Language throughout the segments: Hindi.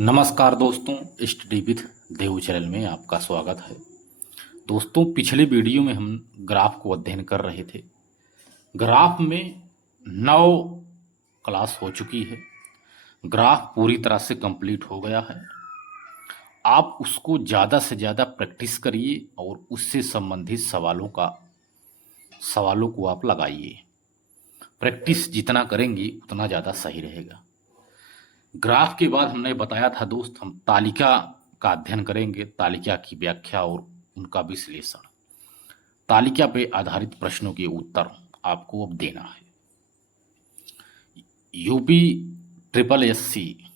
नमस्कार दोस्तों, स्टडी विद देव चैनल में आपका स्वागत है। दोस्तों, पिछले वीडियो में हम ग्राफ को अध्ययन कर रहे थे। ग्राफ में 9 क्लास हो चुकी है। ग्राफ पूरी तरह से कंप्लीट हो गया है। आप उसको ज़्यादा से ज़्यादा प्रैक्टिस करिए और उससे संबंधित सवालों को आप लगाइए। प्रैक्टिस जितना करेंगे उतना ज़्यादा सही रहेगा। ग्राफ के बाद हमने बताया था दोस्त, हम तालिका का अध्ययन करेंगे, तालिका की व्याख्या और उनका विश्लेषण। तालिका पे आधारित प्रश्नों के उत्तर आपको अब देना है। यूपी ट्रिपल एससी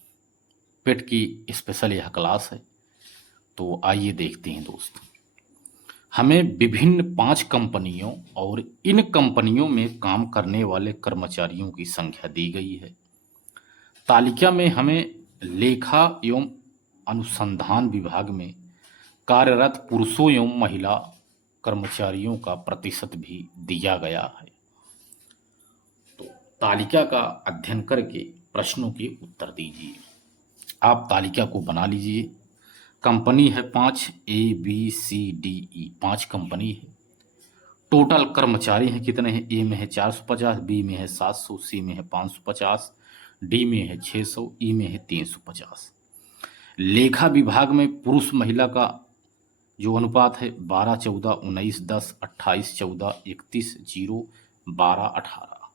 पेट की स्पेशल यह क्लास है। तो आइए देखते हैं दोस्त। हमें विभिन्न 5 कंपनियों और इन कंपनियों में काम करने वाले कर्मचारियों की संख्या दी गई है। तालिका में हमें लेखा एवं अनुसंधान विभाग में कार्यरत पुरुषों एवं महिला कर्मचारियों का प्रतिशत भी दिया गया है। तो तालिका का अध्ययन करके प्रश्नों के उत्तर दीजिए। आप तालिका को बना लीजिए। कंपनी है 5, ABCDE 5 कंपनी है। टोटल कर्मचारी हैं कितने हैं? ए में है 450, बी में है 700, सी में है 550, डी में है 600, ई में है 350। लेखा विभाग में पुरुष महिला का जो अनुपात है 12, 14, 19, 10, 28, 14, 31, 0, 12, 18।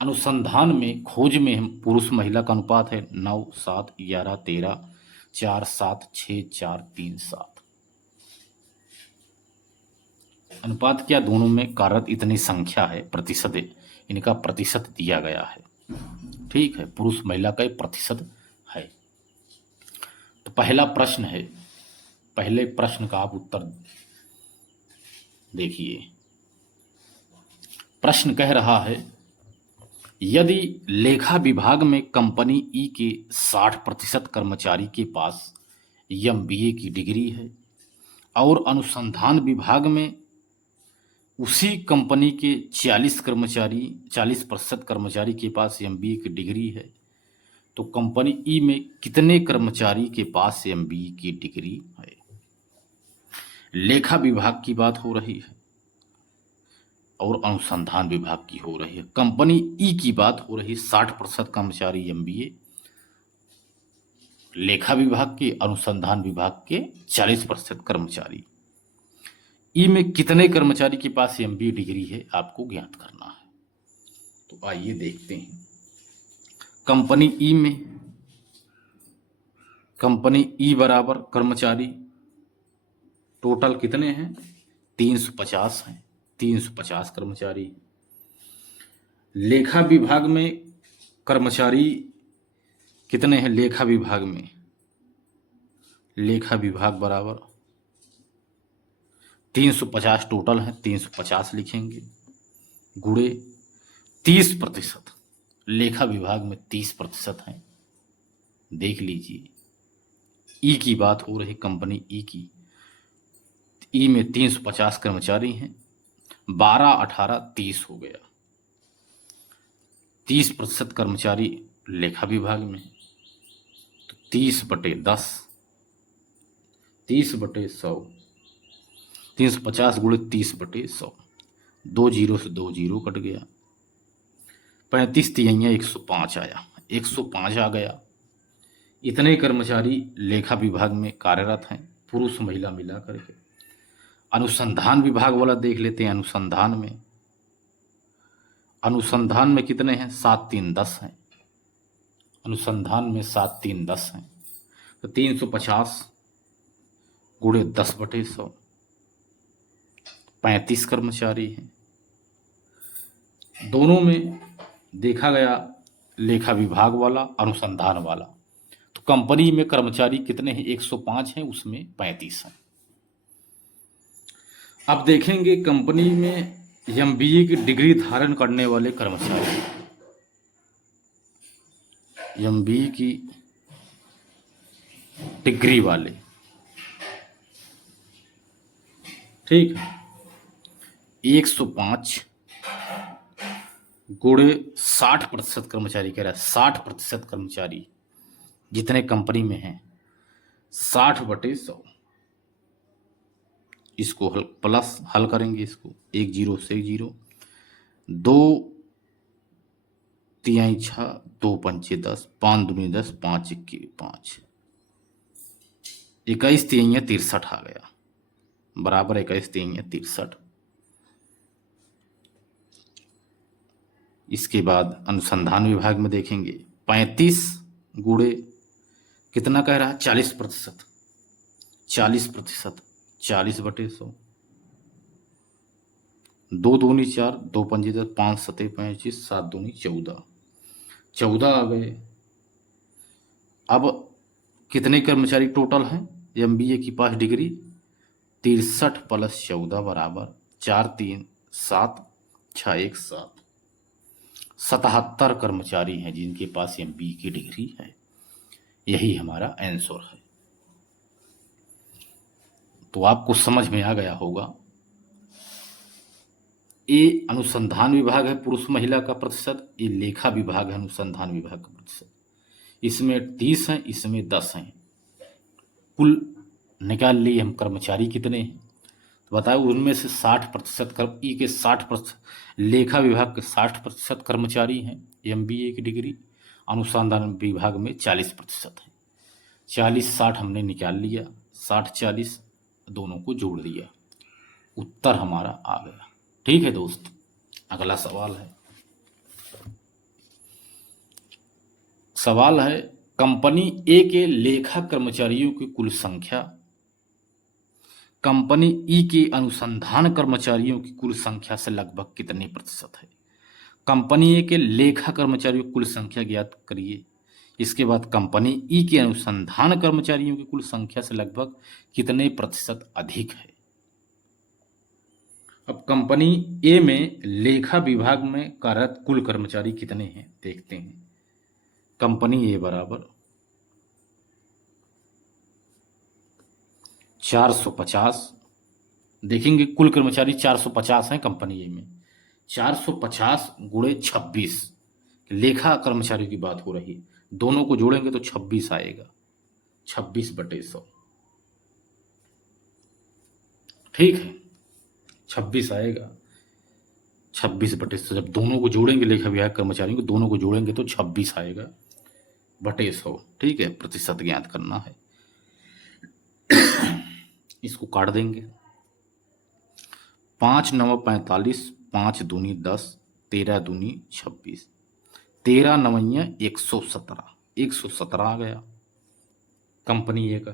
अनुसंधान में खोज में हम पुरुष महिला का अनुपात है 9, 7, 11, 13, 4, 7, 6, 4, 3, 7। अनुपात क्या? दोनों में कार्यरत इतनी संख्या है, प्रतिशत है, इनका प्रतिशत दिया गया है। ठीक है, पुरुष महिला का एक प्रतिशत है। तो पहला प्रश्न है, पहले प्रश्न का आप उत्तर देखिए। प्रश्न कह रहा है, यदि लेखा विभाग में कंपनी ई के 60% कर्मचारी के पास MBA की डिग्री है और अनुसंधान विभाग में उसी कंपनी के 40% कर्मचारी के पास MBA की डिग्री है, तो कंपनी ई में कितने कर्मचारी के पास MBA की डिग्री है? लेखा विभाग की बात हो रही है और अनुसंधान विभाग की हो रही है। कंपनी ई की बात हो रही है, 60% कर्मचारी MBA, लेखा विभाग के, अनुसंधान विभाग के 40% कर्मचारी। ई में कितने कर्मचारी के पास MBA डिग्री है आपको ज्ञात करना है। तो आइए देखते हैं। कंपनी ई बराबर कर्मचारी टोटल कितने हैं? 350 हैं, 350 कर्मचारी। लेखा विभाग में कर्मचारी कितने हैं? लेखा विभाग में, लेखा विभाग बराबर 350 टोटल है, 350 लिखेंगे, गुणे 30%। लेखा विभाग में 30% है। देख लीजिए, ई की बात हो रही, कंपनी ई की। ई में 350 कर्मचारी हैं, 12, 18, 30 हो गया। 30% कर्मचारी लेखा विभाग में, तो 30/10, 30/100, 350 गुणे 30/100, 2 जीरो से 2 जीरो कट गया, 35 तिहैया 105 आया, 105 आ गया। इतने कर्मचारी लेखा विभाग में कार्यरत हैं, पुरुष महिला मिला करके। अनुसंधान विभाग वाला देख लेते हैं। अनुसंधान में कितने हैं? 7, 3, 10 हैं। अनुसंधान में 7, 3, 10 हैं, तो 350 गुणे 10/100, 35 कर्मचारी हैं। दोनों में देखा गया, लेखा विभाग वाला, अनुसंधान वाला, तो कंपनी में कर्मचारी कितने हैं? 105 हैं, उसमें 35 हैं। अब देखेंगे कंपनी में MBA की डिग्री धारण करने वाले कर्मचारी, MBA की डिग्री वाले, ठीक है, 105 गुणे 60% कर्मचारी कह रहा है, 60% कर्मचारी जितने कंपनी में हैं 60/100। इसको प्लस हल करेंगे, इसको 1 0 से 1 0, 2 3 6, 2 5 10, 5 दूनी 10, 5 1 5, 21 3 63 आ गया, बराबर 21 3 63। इसके बाद अनुसंधान विभाग में देखेंगे 35 गुणे कितना कह रहा है 40%, 40%, 40/100, 2 दूनी 4, 2 पंजे 10, 5 सते 25, 7 दूनी 14, 14 आ गए। अब कितने कर्मचारी टोटल हैं MBA की पास डिग्री? 63 + 14 बराबर 4 3 7 6 1 7, 77 कर्मचारी हैं जिनके पास MBA की डिग्री है। यही हमारा आंसर है। तो आपको समझ में आ गया होगा। ये अनुसंधान विभाग है पुरुष महिला का प्रतिशत, ये लेखा विभाग है अनुसंधान विभाग का प्रतिशत। इसमें 30 हैं, इसमें 10 हैं। कुल निकाल लिए हम कर्मचारी कितने हैं, तो बताओ उनमें से 60% ई के 60%, लेखा विभाग के 60% कर्मचारी हैं MBA की डिग्री, अनुसंधान विभाग में 40% है। 40-60 हमने निकाल लिया, 60-40 दोनों को जोड़ दिया, उत्तर हमारा आ गया। ठीक है दोस्त, अगला सवाल है। सवाल है कंपनी ए के लेखा कर्मचारियों की कुल संख्या कंपनी ई के अनुसंधान कर्मचारियों की कुल संख्या से लगभग कितने प्रतिशत है। कंपनी ए के लेखा कर्मचारियों की कुल संख्या ज्ञात करिए। इसके बाद कंपनी ई के अनुसंधान कर्मचारियों की कुल संख्या से लगभग कितने प्रतिशत अधिक है। अब कंपनी ए में लेखा विभाग में कार्यरत कुल कर्मचारी कितने हैं देखते हैं। कंपनी ए बराबर 450, देखेंगे कुल कर्मचारी 450 हैं कंपनी ए में, 450 गुणे 26, लेखा कर्मचारियों की बात हो रही है, दोनों को जोड़ेंगे तो 26 आएगा, 26/100। ठीक है, 26 आएगा, 26/100। जब दोनों को जोड़ेंगे लेखा विभाग कर्मचारियों को, दोनों को जोड़ेंगे तो 26 आएगा बटे 100। ठीक है, प्रतिशत ज्ञात करना है। इसको काट देंगे, 5 9 45, 5 दूनी 10, 13 दूनी 26, 13 9 117, 117 आ गया कंपनी ए का।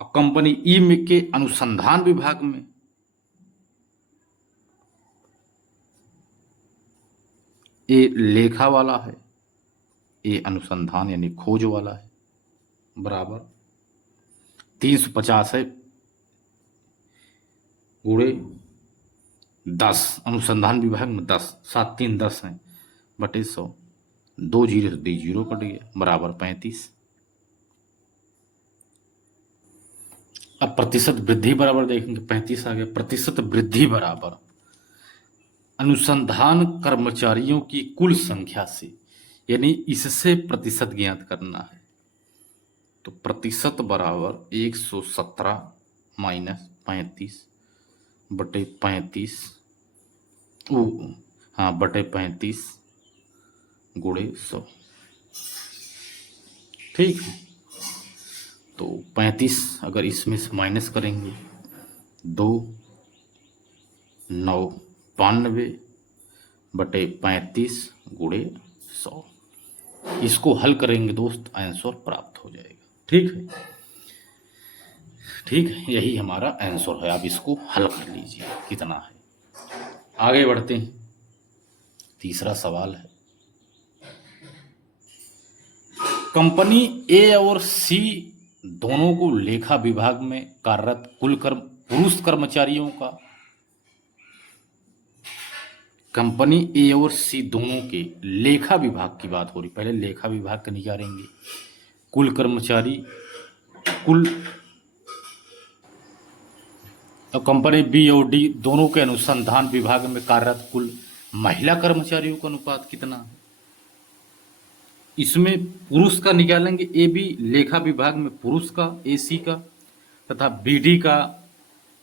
अब कंपनी ई में के अनुसंधान विभाग में ए लेखा वाला है, ए अनुसंधान यानी खोज वाला है, बराबर 350 है गुणे 10, अनुसंधान विभाग में 10, 7 3 10 हैं बटे 100, 2 0 से 2 0 कट गया, बराबर 35। अब प्रतिशत वृद्धि बराबर देखेंगे, 35 आ गया। प्रतिशत वृद्धि बराबर अनुसंधान कर्मचारियों की कुल संख्या से, यानी इससे प्रतिशत ज्ञात करना है। तो प्रतिशत बराबर 117 - 35 बटे 35, हाँ बटे 35 गुणे 100। ठीक है, तो 35 अगर इसमें से माइनस करेंगे, 2 9 92 बटे 35 गुणे 100। इसको हल करेंगे दोस्त, आंसर प्राप्त हो जाएगा। ठीक है, ठीक है, यही हमारा आंसर है। आप इसको हल कर लीजिए कितना है। आगे बढ़ते हैं, तीसरा सवाल है कंपनी ए और सी दोनों को लेखा विभाग में कार्यरत कुल पुरुष कर्मचारियों का, कंपनी ए और सी दोनों के लेखा विभाग की बात हो रही, पहले लेखा विभाग का निकालेंगे। कुल कर्मचारी कुल, तो कंपनी बी और डी दोनों के अनुसंधान विभाग में कार्यरत कुल महिला कर्मचारियों का अनुपात कितना है। इसमें पुरुष का निकालेंगे, ए बी लेखा विभाग में पुरुष का AC का तथा BD का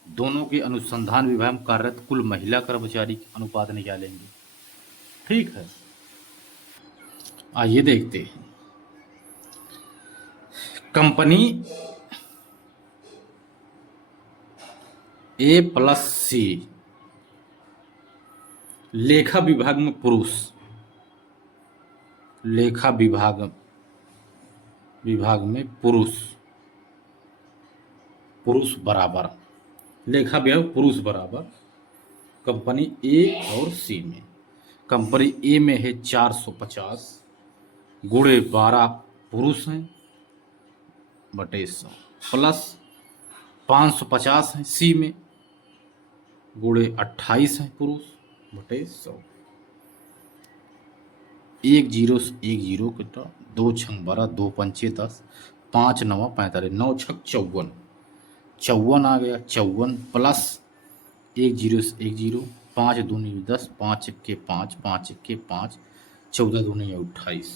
दोनों के अनुसंधान विभाग में कार्यरत कुल महिला कर्मचारी के अनुपात निकालेंगे। ठीक है, आइए देखते हैं। कंपनी A+C लेखा विभाग में पुरुष, लेखा विभाग में पुरुष बराबर, लेखा विभाग पुरुष बराबर कंपनी A और C में, कंपनी A में है 450 गुणे 12 पुरुष हैं बटे 100 प्लस 550 है C में गुणे 28 है पुरुष बटे 100। 1 0 से 1 0 कितना 2 छंग 12 2 पंचे 10 5 9 45 9 छक 54 54 आ गया 54 प्लस 1 0 से 1 0 5 दूनी 10 5 1 के 5 5 1 के 5 14 दूनी 28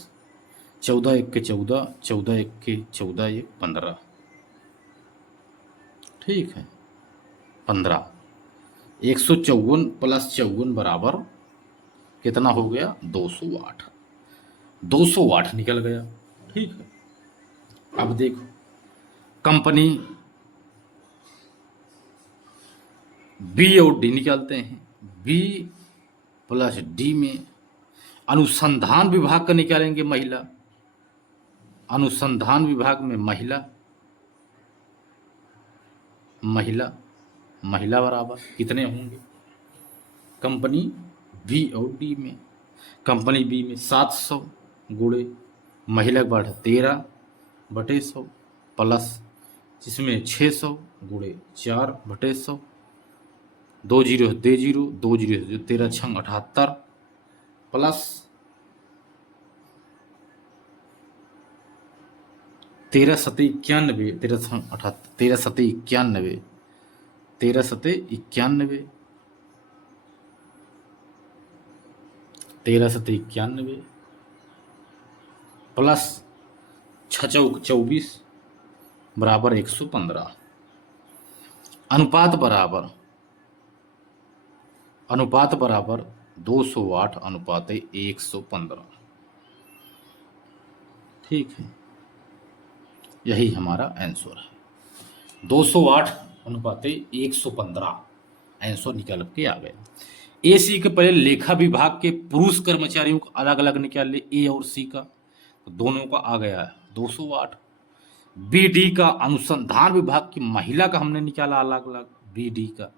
14 1 के 14 14 1 के 14 1 15। ठीक है 15 154 प्लस 54 बराबर कितना हो गया 208। 208 निकल गया। ठीक है, अब देखो कंपनी B और D निकालते हैं। B प्लस D में अनुसंधान विभाग का निकालेंगे महिला, अनुसंधान विभाग में महिला बराबर कितने होंगे कंपनी B और D में, कंपनी B में 700 गुणे महिला बढ़ 13 बटे 100 प्लस जिसमें 600 गुणे 4 बटे 100 2 जीरो दे जीरो 2 जीरो 13 छंग 78 प्लस 13 सते 91 13 छंग 78 13 सते 91 13 सते 91 13 सते 91 प्लस 6 चौक 24 बराबर 115। अनुपात बराबर 208 अनुपात 115। ठीक है, यही हमारा आंसर है 208 अनुपात 115 आंसर निकल के आ गया। AC के पहले लेखा विभाग के पुरुष कर्मचारियों को अलग अलग निकाल ले A और C का, तो दोनों का आ गया है 208। BD का अनुसंधान विभाग की महिला का हमने निकाला अलग अलग, BD का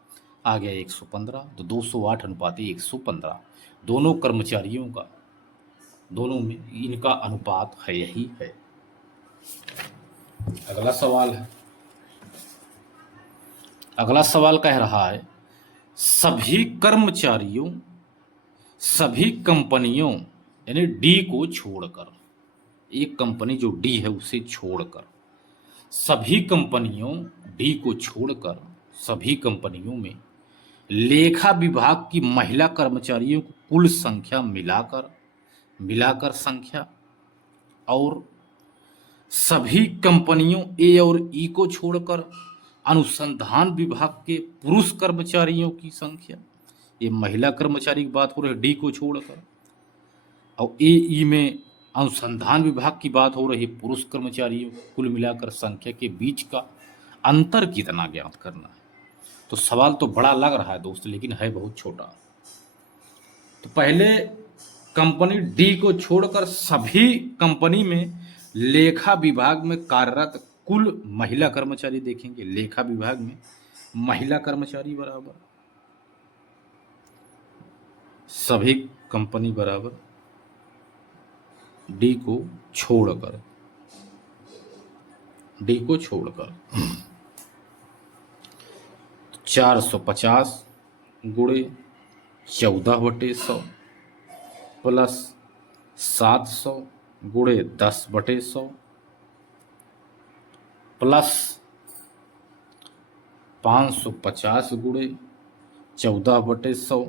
आ गया 115। तो 208 अनुपात 115 दोनों कर्मचारियों का, दोनों में इनका अनुपात है, यही है। अगला सवाल कह रहा है सभी कंपनियों यानी D को छोड़कर, एक कंपनी जो D है उसे छोड़कर, सभी कंपनियों में लेखा विभाग की महिला कर्मचारियों को कुल संख्या मिलाकर संख्या और सभी कंपनियों A और E को छोड़कर अनुसंधान विभाग के पुरुष कर्मचारियों की संख्या, ये महिला कर्मचारी की बात हो रही है D को छोड़कर, और AE में अनुसंधान विभाग की बात हो रही है पुरुष कर्मचारियों कुल मिलाकर संख्या के बीच का अंतर कितना ज्ञात करना है। तो सवाल तो बड़ा लग रहा है दोस्त, लेकिन है बहुत छोटा। तो पहले कंपनी D को छोड़कर सभी कंपनी में लेखा विभाग में कार्यरत कुल महिला कर्मचारी देखेंगे। लेखा विभाग में महिला कर्मचारी बराबर सभी कंपनी बराबर D को छोड़कर 450 गुणे 14/100 प्लस 700 गुणे 10/100 प्लस 550 गुणे 14/100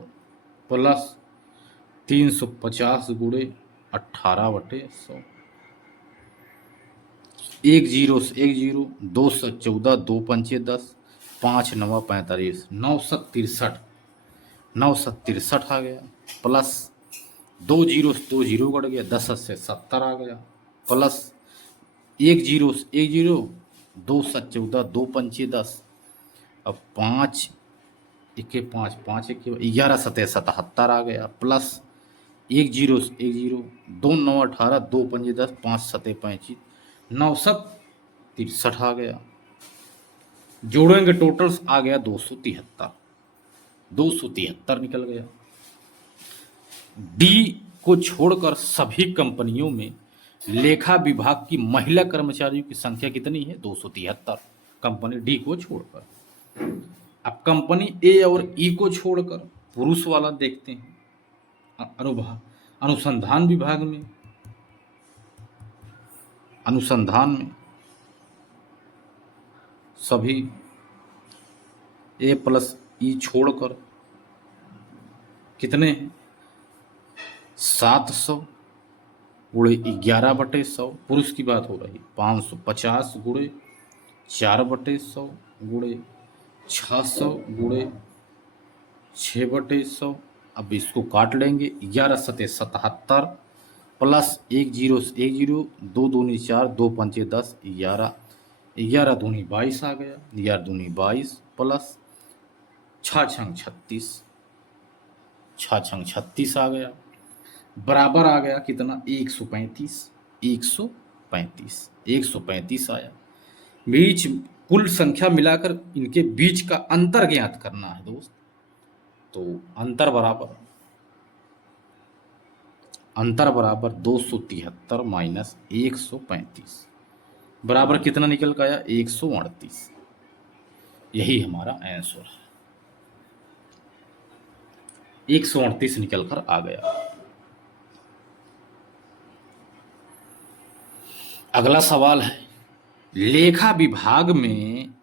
प्लस 350 गुणे 18/100 एक जीरो से एक जीरो, 214, 2 पंचे 10, 5 9 45, 9 7 63 आ गया, प्लस 2 जीरो से 2 जीरो कट गया, 10 से 70 आ गया, प्लस एक जीरो से एक जीरो, 2 7 14, 2 पंचे 10, अब 5 1 5 5 1 11 7 77 आ गया, प्लस एक जीरो से एक जीरो, 2 9 18, 2 पंजे 10, 5 7 35, 9 7 63 आ गया। जोड़ेंगे टोटल्स आ गया 273, 273 निकल गया। डी को छोड़कर सभी कंपनियों में लेखा विभाग की महिला कर्मचारियों की संख्या कितनी है? 273, कंपनी डी को छोड़कर। अब कंपनी ए और ई को छोड़कर पुरुष वाला देखते हैं। अनुसंधान विभाग में, अनुसंधान में सभी ए प्लस ई छोड़कर कितने हैं? 700 गुणे 11/100, पुरुष की बात हो रही। 550 गुणे 4/100 गुणे 600 गुणे 6/100। अब इसको काट लेंगे, 11 7 77 प्लस एक जीरो से एक जीरो, 2 दूनी 4, 2 पंचे 10, 11, 11 दूनी 22 आ गया, 11 दूनी 22 प्लस 6 छंग 36, 6 छंग 36 आ गया, बराबर आ गया कितना? 135, 135, 135 आया। बीच कुल संख्या मिलाकर इनके बीच का अंतर ज्ञात करना है दोस्त। तो अंतर बराबर 273 माइनस 135 बराबर कितना निकल के आया? 138। यही हमारा आंसर है, 138 निकल कर आ गया। अगला सवाल है, लेखा विभाग में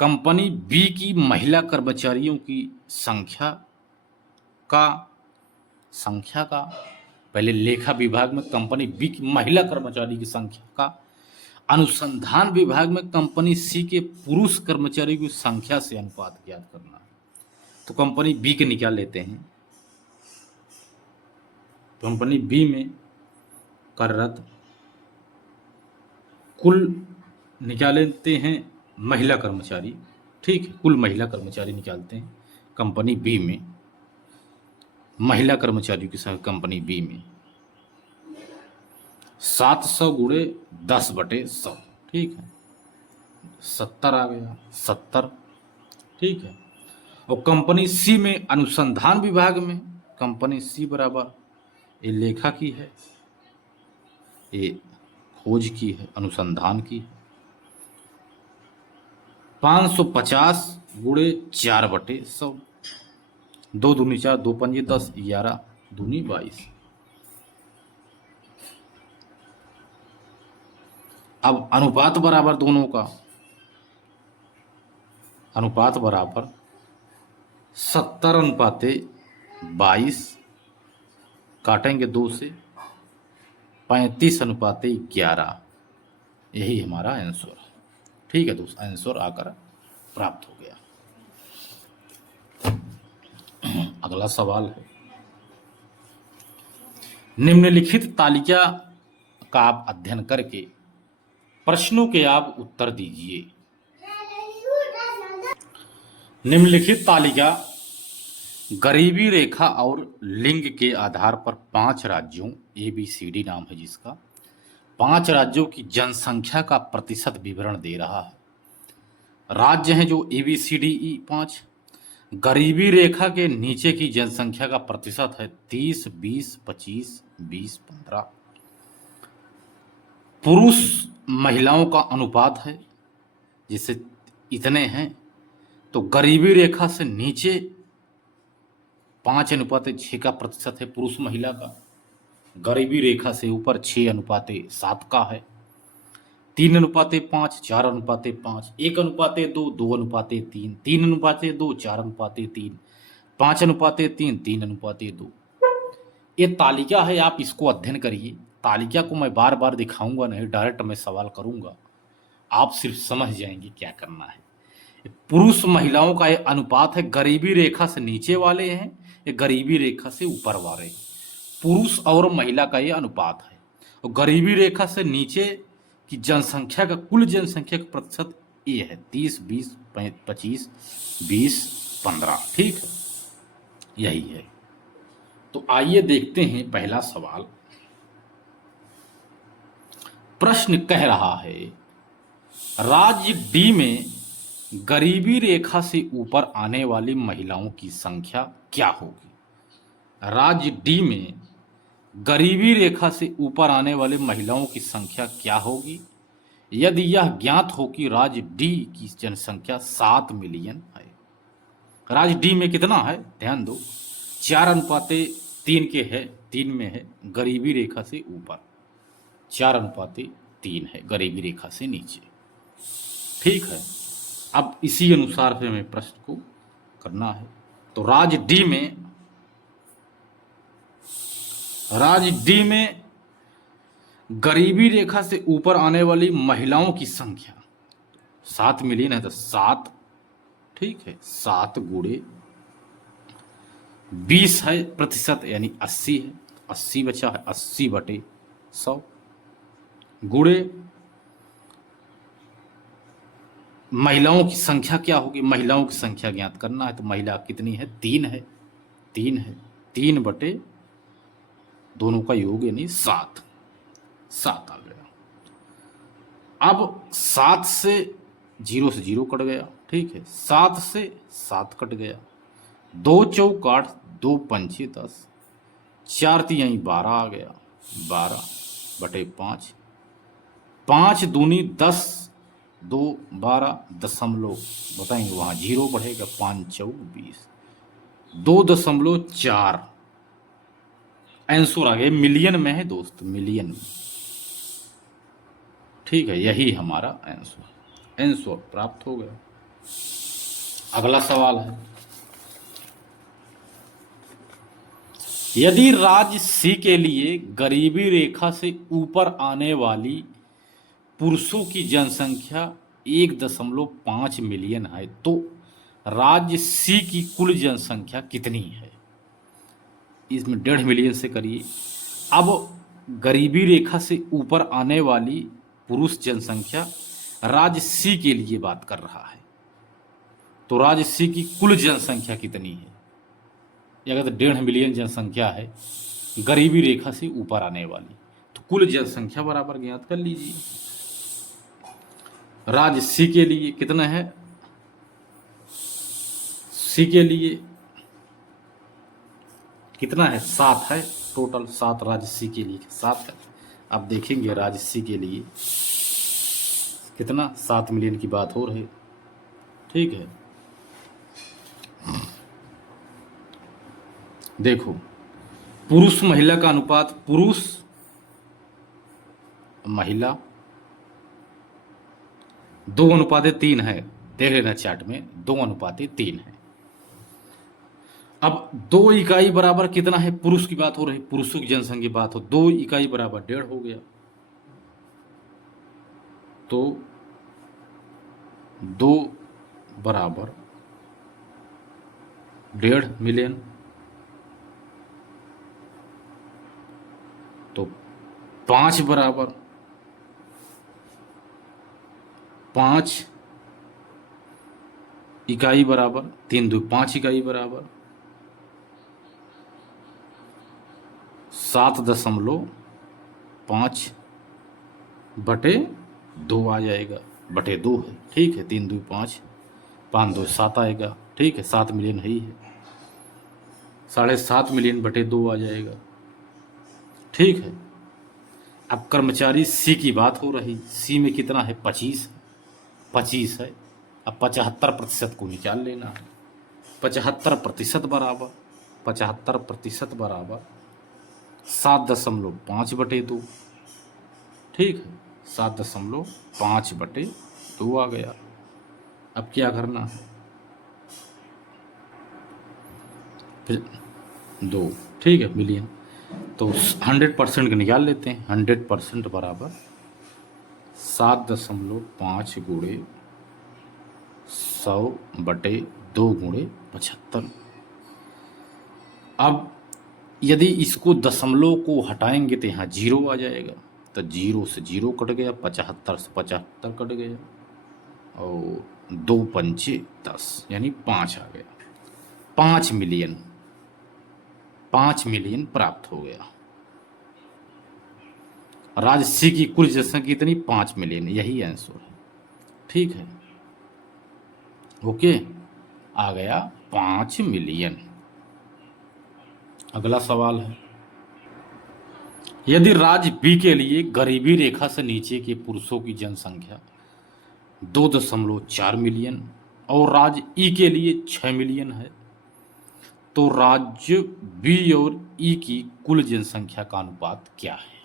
कंपनी बी की महिला कर्मचारियों की संख्या का पहले लेखा विभाग में कंपनी बी की महिला कर्मचारी की संख्या का अनुसंधान विभाग में कंपनी सी के पुरुष कर्मचारियों की संख्या से अनुपात ज्ञात करना है। तो कंपनी बी के निकाल लेते हैं। कंपनी बी में कार्यरत कुल निकाल लेते हैं महिला कर्मचारी, ठीक है, कुल महिला कर्मचारी निकालते हैं कंपनी बी में। महिला कर्मचारियों की संख्या कंपनी बी में 700 गुणे 10/100, ठीक है, 70 आ गया, 70, ठीक है। और कंपनी सी में अनुसंधान विभाग में कंपनी सी बराबर ये लेखा की है, ये खोज की है, अनुसंधान की है, 550 गुणे 4/100, 2 दूनी 4, 2 पंजे 10, 11 दूनी 22। अब अनुपात बराबर दोनों का, अनुपात बराबर 70:22, काटेंगे 2 से, 35:11। यही हमारा आंसर है, ठीक है दोस्त, आंसर आकर प्राप्त हो गया। अगला सवाल है, निम्नलिखित तालिका का आप अध्ययन करके प्रश्नों के आप उत्तर दीजिए। निम्नलिखित तालिका गरीबी रेखा और लिंग के आधार पर 5 राज्यों, ABCD नाम है जिसका, 5 राज्यों की जनसंख्या का प्रतिशत विवरण दे रहा है। राज्य हैं जो ABCDE 5। गरीबी रेखा के नीचे की जनसंख्या का प्रतिशत है 30, 20, 25, 20, 15। पुरुष महिलाओं का अनुपात है, जैसे इतने हैं, तो गरीबी रेखा से नीचे 5:6 का प्रतिशत है पुरुष महिला का, गरीबी रेखा से ऊपर 6:7 का है, 3:5, 4:5, 1:2, 2:3, 3:2, 4:3, 5:3, 3:2। ये तालिका है, आप इसको अध्ययन करिए। तालिका को मैं बार बार दिखाऊंगा नहीं, डायरेक्ट मैं सवाल करूंगा, आप सिर्फ समझ जाएंगे क्या करना है। पुरुष महिलाओं का ये अनुपात है, गरीबी रेखा से नीचे वाले हैं या गरीबी रेखा से ऊपर वाले हैं। पुरुष और महिला का ये अनुपात है, और गरीबी रेखा से नीचे की जनसंख्या का कुल जनसंख्या का प्रतिशत ये है 30, 20, 25, 20, 15। ठीक है, यही है। तो आइए देखते हैं पहला सवाल। प्रश्न कह रहा है राज्य डी में गरीबी रेखा से ऊपर आने वाली महिलाओं की संख्या क्या होगी। राज्य डी में गरीबी रेखा से ऊपर आने वाली महिलाओं की संख्या क्या होगी यदि यह ज्ञात हो कि राज्य डी की जनसंख्या 7 मिलियन है। राज्य डी में कितना है, ध्यान दो, 4:3 के है, 3 में है गरीबी रेखा से ऊपर, 4:3 है गरीबी रेखा से नीचे। ठीक है, अब इसी अनुसार से हमें प्रश्न को करना है। तो राज्य डी में गरीबी रेखा से ऊपर आने वाली महिलाओं की संख्या 7 मिलियन है, तो 7, ठीक है, 7 गुणे 20 है प्रतिशत, यानी 80 है, 80 बचा है, 80/100 गुणे महिलाओं की संख्या क्या होगी, महिलाओं की संख्या ज्ञात करना है। तो महिला कितनी है, 3 है, 3 है, 3 बटे दोनों का योग यानी 7 आ गया। अब 7 से 0 कट गया, ठीक है, 7 से 7 कट गया, 2 चौक 8, 2 पंचे 10, 4 तिहाई 12 आ गया, 12/5, 5 दूनी 10, 2 12 दशमलव बताएंगे, वहाँ 0 बढ़ेगा, 5 चौक 20, 2.4 आंसर आ गया। मिलियन में है दोस्त, मिलियन में। ठीक है, यही हमारा आंसर प्राप्त हो गया। अगला सवाल है, यदि राज्य सी के लिए गरीबी रेखा से ऊपर आने वाली पुरुषों की जनसंख्या 1.5 मिलियन है तो राज्य सी की कुल जनसंख्या कितनी है। इसमें 1.5 मिलियन से करिए। अब गरीबी रेखा से ऊपर आने वाली पुरुष जनसंख्या राज्य सी के लिए बात कर रहा है, तो राज्य सी की कुल जनसंख्या कितनी है। अगर 1.5 मिलियन जनसंख्या है गरीबी रेखा से ऊपर आने वाली, तो कुल जनसंख्या बराबर ज्ञात कर लीजिए। राज्य सी के लिए कितना है, सी के लिए कितना है, 7 है, टोटल 7 राज्य सी के लिए 7 है। अब देखेंगे राज्य सी के लिए कितना, 7 मिलियन की बात हो रही। ठीक है, देखो पुरुष महिला का अनुपात, पुरुष महिला 2:3 है, देख लेना चार्ट में 2:3 है। अब 2 इकाई बराबर कितना है, पुरुष की बात हो रही, पुरुषों की जनसंख्या की बात हो, 2 इकाई बराबर 1.5 हो गया, तो 2 बराबर 1.5 मिलियन, तो 5 बराबर 5 इकाई बराबर 3 2 5 इकाई बराबर 7.5/2 आ जाएगा, बटे 2 है। ठीक है, 3 2 5, 5 2 7 आएगा। ठीक है, 7 मिलियन है ही है, 7.5 मिलियन बटे 2 आ जाएगा। ठीक है, अब कर्मचारी सी की बात हो रही, सी में कितना है, 25 है। अब 75% को निकाल लेना है, 75% बराबर 7.5/2। ठीक है, 7.5/2 आ गया। अब क्या करना है, फिर 2, ठीक है, मिलियन। तो 100% निकाल लेते हैं। 100% बराबर 7.5 गुणे 100/2 गुणे 75। अब यदि इसको दशमलव को हटाएंगे तो यहाँ 0 आ जाएगा, तो 0 से 0 कट गया, 75 से 75 कट गया, और 2 पंचे 10 यानी 5 आ गया। 5 मिलियन, 5 मिलियन प्राप्त हो गया। राज्य सी की कुल जनसंख्या कितनी? 5 मिलियन, यही आंसर है। ठीक है, ओके, आ गया 5 मिलियन। अगला सवाल है, यदि राज्य बी के लिए गरीबी रेखा से नीचे के पुरुषों की जनसंख्या 2.4 मिलियन और राज्य ई के लिए 6 मिलियन है, तो राज्य बी और ई की कुल जनसंख्या का अनुपात क्या है?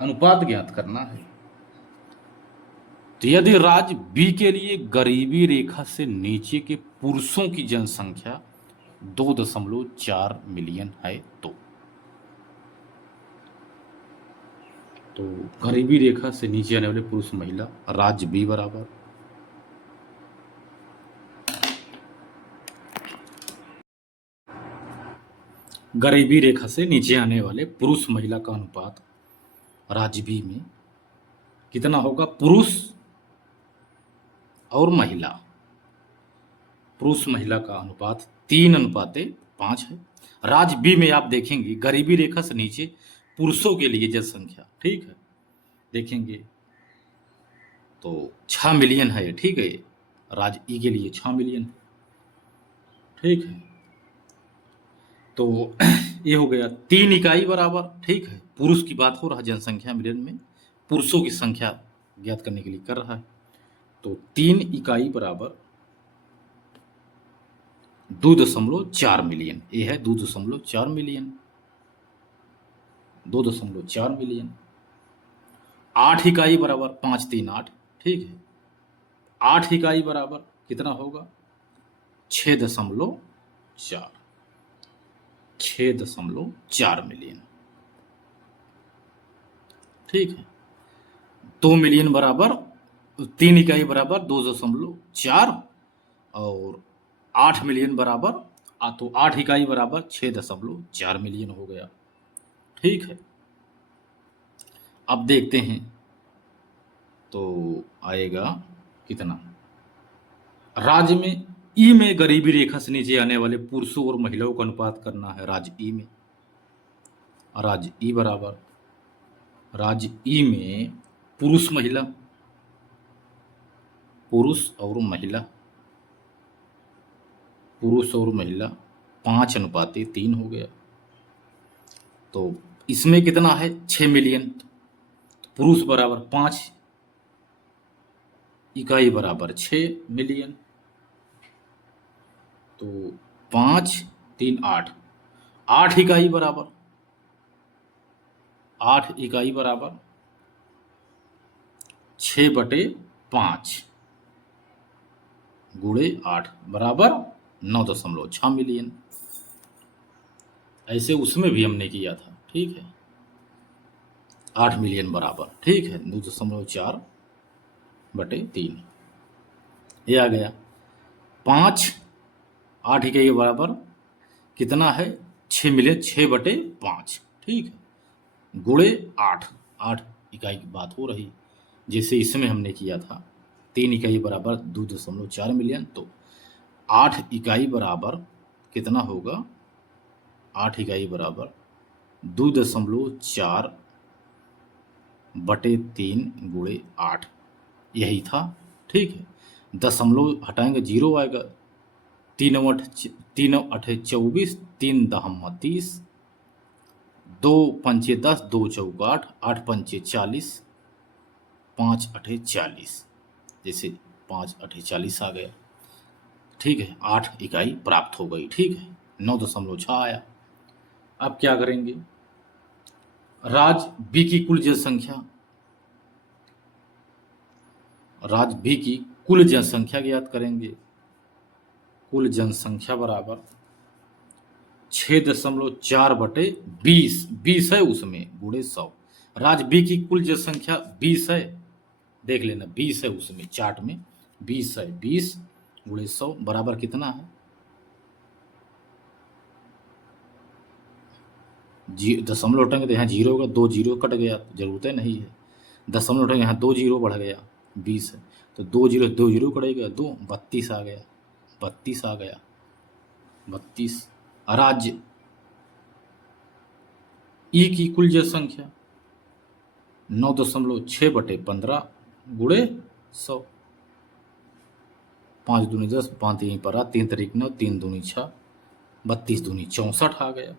अनुपात ज्ञात करना है। तो यदि राज्य बी के लिए गरीबी रेखा से नीचे के पुरुषों की जनसंख्या 2.4 मिलियन है, तो गरीबी रेखा से नीचे आने वाले पुरुष महिला, राज्य बी बराबर गरीबी रेखा से नीचे आने वाले पुरुष महिला का अनुपात राज्य बी में कितना होगा? पुरुष और महिला, पुरुष महिला का अनुपात 3:5 है। राज्य बी में आप देखेंगे गरीबी रेखा से नीचे पुरुषों के लिए जनसंख्या, ठीक है, देखेंगे तो 6 मिलियन है। ठीक है, राज्य ई के लिए 6 मिलियन, ठीक है, तो ये हो गया 3 इकाई बराबर। ठीक है, पुरुष की बात हो रहा है, जनसंख्या मिलियन में पुरुषों की संख्या ज्ञात करने के लिए कर रहा है, तो 3 इकाई बराबर 2.4 मिलियन। ये है 2.4 मिलियन, 2.4 मिलियन। 8 इकाई बराबर 5 3 8, ठीक है, 8 इकाई बराबर कितना होगा? 6.4, 6.4 मिलियन। ठीक है, 2 मिलियन बराबर 3 इकाई बराबर 2.4 और 8 मिलियन बराबर तो 8 इकाई बराबर 6.4 मिलियन हो गया। ठीक है, अब देखते हैं तो आएगा कितना। राज्य में ई में गरीबी रेखा से नीचे आने वाले पुरुषों और महिलाओं का अनुपात करना है राज्य ई में। राज्य ई बराबर, राज्य ई में पुरुष महिला, पुरुष और महिला, पुरुष और महिला 5:3 हो गया। तो इसमें कितना है? 6 मिलियन। पुरुष बराबर 5 इकाई बराबर 6 मिलियन, तो 5 3 8, 8 इकाई बराबर 8 इकाई बराबर 6/5 गुणे 8 बराबर 9.6 मिलियन। ऐसे उसमें भी हमने किया था, ठीक है, 8 मिलियन बराबर, ठीक है, 9.4/3 ये आ गया। 5 8 इकाई बराबर कितना है? 6 मिलियन, 6/5, ठीक है, गुणे 8, 8 इकाई की बात हो रही, जैसे इसमें हमने किया था 3 इकाई बराबर 2.4 मिलियन, तो 8 इकाई बराबर कितना होगा? 8 इकाई बराबर 2.4/3 गुणे 8, यही था। ठीक है, दशमलव हटाएंगे 0 आएगा, 3 8 24, 3 दहम 30, 2 पंचे 10, 2 चौका 8, 8 पंचे 40, 5 8 40, जैसे 5 8 40 आ गया। ठीक है, 8 इकाई प्राप्त हो गई। ठीक है, 9.6 आया। अब क्या करेंगे? राज्य बी की कुल जनसंख्या, राज्य बी की कुल जनसंख्या ज्ञात करेंगे। कुल जनसंख्या बराबर 6.4/20, 20 है उसमें गुणे 100। राज्य बी की कुल जनसंख्या 20 है, देख लेना 20 है उसमें चार्ट में 20 है, 20 गुणे 100 बराबर कितना है? दशमलव हटेंगे तो यहाँ जीरो होगा, 2 जीरो कट गया, जरूरत नहीं है। दशमलव हटेंगे यहाँ 2 जीरो बढ़ गया, 20 है तो 2 जीरो कटेगा, 2 32 आ गया, 32 आ गया, 32। राज्य ई की कुल जनसंख्या 9.6/15 गुणे 100। 5 दूनी 10, 5 3 12, 3 तरीक 9, 3 दूनी 6, 32 दूनी 64 आ गया।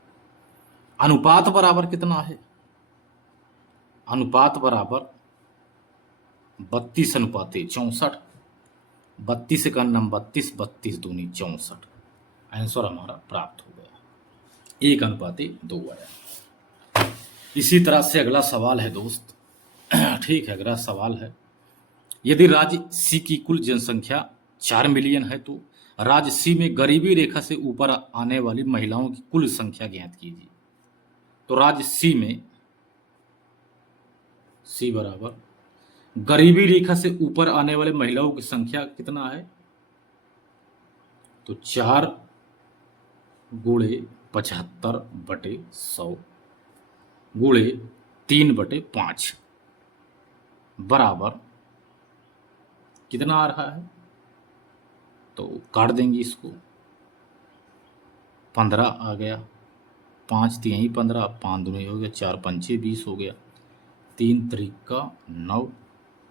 अनुपात बराबर कितना है? अनुपात बराबर 32:64। 32 का नाम 32, 32 दूनी 64। आंसर हमारा प्राप्त हो गया, 1:2 आया। इसी तरह से अगला सवाल है दोस्त, ठीक है, अगला सवाल है, यदि राज्य सी की कुल जनसंख्या 4 मिलियन है तो राज्य सी में गरीबी रेखा से ऊपर आने वाली महिलाओं की कुल संख्या ज्ञात कीजिए। तो राज्य सी में सी बराबर गरीबी रेखा से ऊपर आने वाले महिलाओं की संख्या कितना है? तो 4 गुणे 75/100 गुणे 3/5 बराबर कितना आ रहा है? तो काट देंगे इसको, 15 आ गया, 5 3 15, 5 दूनी हो गया, 4 पंचे 20 हो गया, 3 तरीक का 9,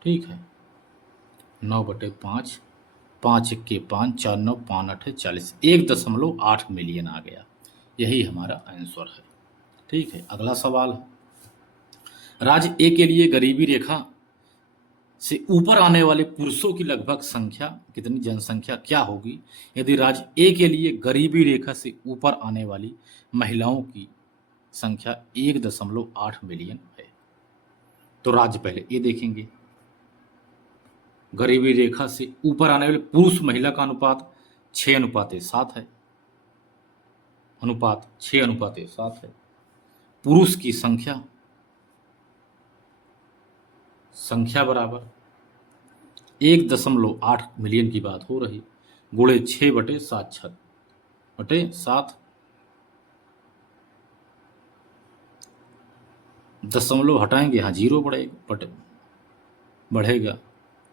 ठीक है, 9/5, 5 1 5, 4 9 5 8 40, 1.8 मिलियन आ गया। यही हमारा आंसर है, ठीक है। अगला सवाल है, राज्य ए के लिए गरीबी रेखा से ऊपर आने वाले पुरुषों की लगभग संख्या कितनी, जनसंख्या क्या होगी यदि राज्य ए के लिए गरीबी रेखा से ऊपर आने वाली महिलाओं की संख्या 1.8 मिलियन है? तो राज्य पहले ए देखेंगे, गरीबी रेखा से ऊपर आने वाले पुरुष महिला का अनुपात 6:7 है, अनुपात 6:7 है। पुरुष की संख्या बराबर 1.8 मिलियन की बात हो रही, गुणे 6/7 दशमलव हटाएंगे, यहाँ जीरो बढ़ेगा,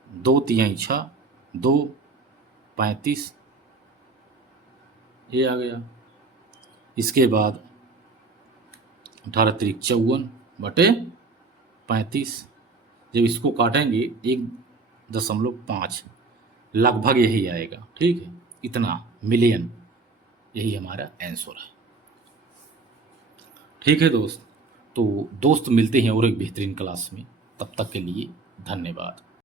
2 3 6, 2 35 ये आ गया। इसके बाद 18 3 54/35, जब इसको काटेंगे 1.5 लगभग यही आएगा, ठीक है, इतना मिलियन, यही हमारा आंसर है, ठीक है दोस्त। तो दोस्त मिलते हैं और एक बेहतरीन क्लास में, तब तक के लिए धन्यवाद।